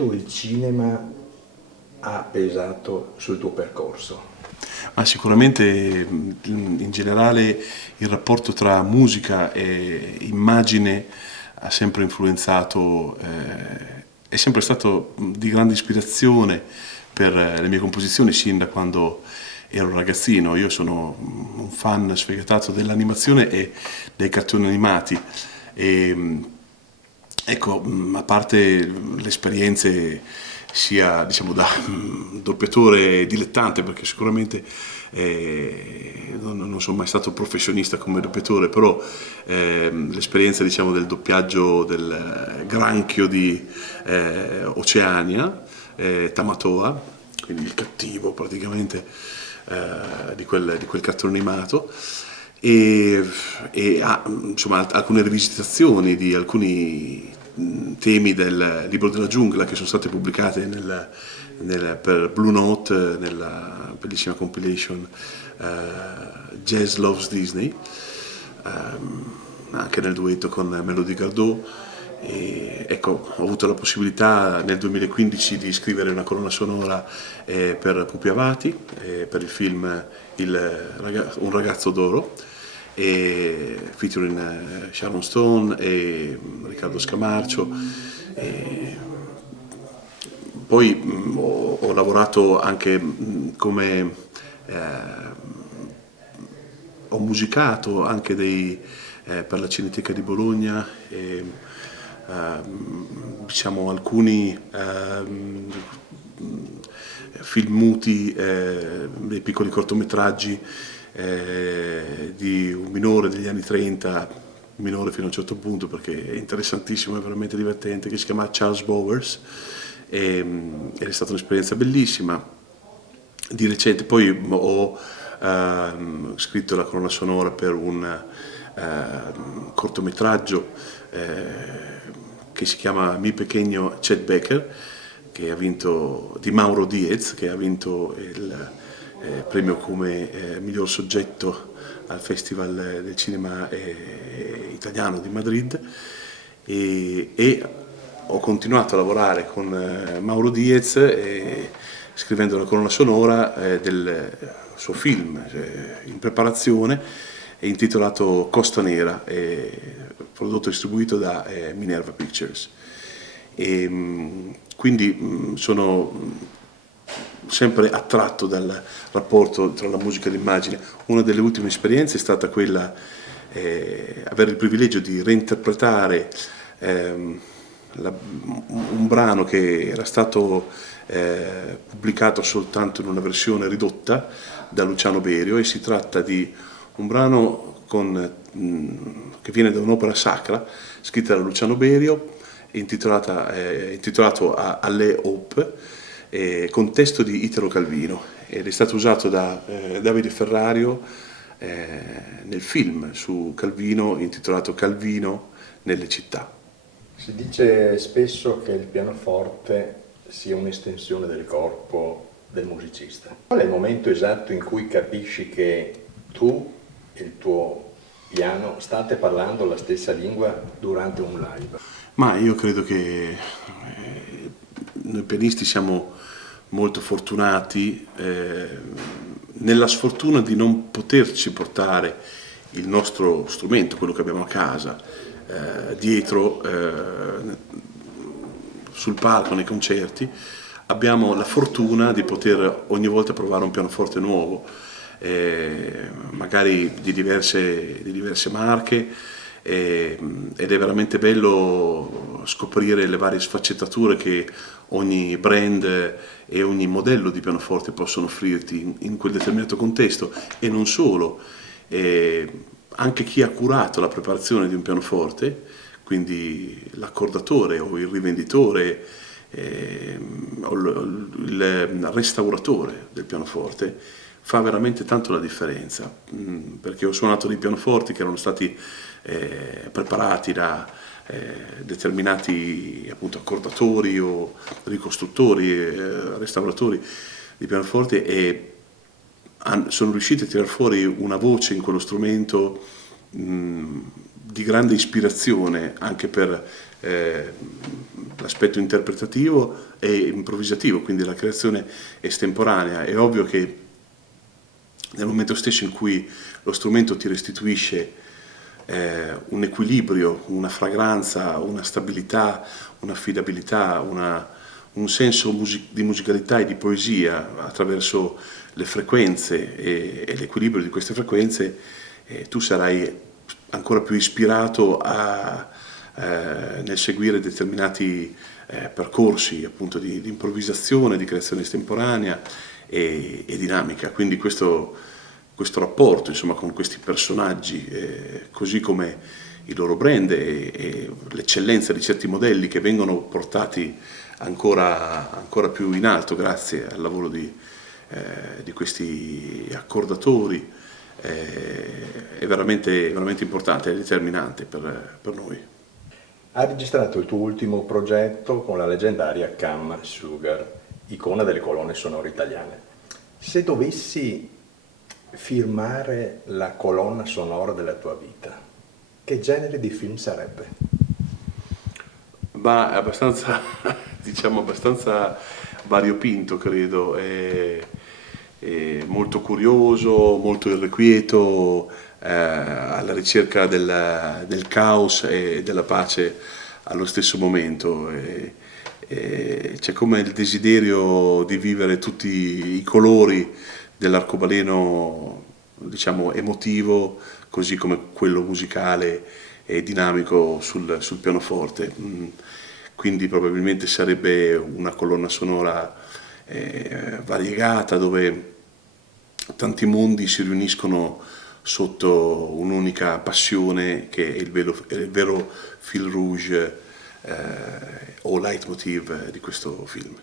quanto il cinema ha pesato sul tuo percorso? Ma sicuramente in generale il rapporto tra musica e immagine ha sempre influenzato, è sempre stato di grande ispirazione per le mie composizioni sin da quando ero ragazzino. Io sono un fan sfegatato dell'animazione e dei cartoni animati. E, ecco, a parte le esperienze sia diciamo da doppiatore dilettante, perché sicuramente non sono mai stato professionista come doppiatore, però l'esperienza diciamo del doppiaggio del granchio di Oceania, Tamatoa, quindi il cattivo praticamente di quel cartone animato, e ha insomma alcune rivisitazioni di alcuni temi del libro della giungla che sono state pubblicate per Blue Note nella bellissima compilation Jazz Loves Disney, anche nel duetto con Melody Gardot. E, ecco, ho avuto la possibilità nel 2015 di scrivere una colonna sonora per Pupi Avati, per il film Un ragazzo d'oro, featuring Sharon Stone e Riccardo Scamarcio. E poi ho lavorato anche come ho musicato anche per la Cineteca di Bologna, diciamo alcuni film muti, dei piccoli cortometraggi di un minore degli anni 30, minore fino a un certo punto perché è interessantissimo, è veramente divertente, che si chiama Charles Bowers, ed è stata un'esperienza bellissima. Di recente poi ho scritto la colonna sonora per un cortometraggio che si chiama Mi Pequeño Chet Baker, che ha vinto, di Mauro Diez, che ha vinto il premio come miglior soggetto al Festival del Cinema Italiano di Madrid, e ho continuato a lavorare con Mauro Diez scrivendo la colonna sonora del suo film in preparazione, intitolato Costa Nera, prodotto e distribuito da Minerva Pictures. Quindi sono sempre attratto dal rapporto tra la musica e l'immagine. Una delle ultime esperienze è stata quella avere il privilegio di reinterpretare un brano che era stato pubblicato soltanto in una versione ridotta da Luciano Berio, e si tratta di un brano che viene da un'opera sacra scritta da Luciano Berio, intitolato Alle Hope, con testo di Italo Calvino, ed è stato usato da Davide Ferrario nel film su Calvino intitolato Calvino nelle città. Si dice spesso che il pianoforte sia un'estensione del corpo del musicista. Qual è il momento esatto in cui capisci che tu e il tuo piano state parlando la stessa lingua durante un live? Ma io credo che noi pianisti siamo molto fortunati nella sfortuna di non poterci portare il nostro strumento, quello che abbiamo a casa, dietro sul palco nei concerti. Abbiamo la fortuna di poter ogni volta provare un pianoforte nuovo, magari di diverse marche, ed è veramente bello scoprire le varie sfaccettature che ogni brand e ogni modello di pianoforte possono offrirti in quel determinato contesto, e non solo. Anche chi ha curato la preparazione di un pianoforte, quindi l'accordatore o il rivenditore o il restauratore del pianoforte, fa veramente tanto la differenza, perché ho suonato dei pianoforti che erano stati preparati da determinati appunto accordatori o ricostruttori, restauratori di pianoforti, e sono riusciti a tirar fuori una voce in quello strumento di grande ispirazione anche per l'aspetto interpretativo e improvvisativo, quindi la creazione estemporanea. È ovvio che nel momento stesso in cui lo strumento ti restituisce un equilibrio, una fragranza, una stabilità, un'affidabilità, un senso di musicalità e di poesia attraverso le frequenze e l'equilibrio di queste frequenze, tu sarai ancora più ispirato nel seguire determinati percorsi appunto di improvvisazione, di creazione estemporanea e dinamica. Quindi questo rapporto, insomma, con questi personaggi, così come il loro brand e l'eccellenza di certi modelli che vengono portati ancora più in alto grazie al lavoro di questi accordatori, è veramente importante, è determinante per noi. Ha registrato il tuo ultimo progetto con la leggendaria Cam Sugar, icona delle colonne sonore italiane. Se dovessi firmare la colonna sonora della tua vita, che genere di film sarebbe? Ma è abbastanza, diciamo, abbastanza variopinto, credo. È molto curioso, molto irrequieto, alla ricerca del caos e della pace allo stesso momento. C'è come il desiderio di vivere tutti i colori dell'arcobaleno, diciamo, emotivo, così come quello musicale e dinamico sul pianoforte. Quindi probabilmente sarebbe una colonna sonora variegata, dove tanti mondi si riuniscono sotto un'unica passione che è il vero fil rouge o leitmotiv di questo film.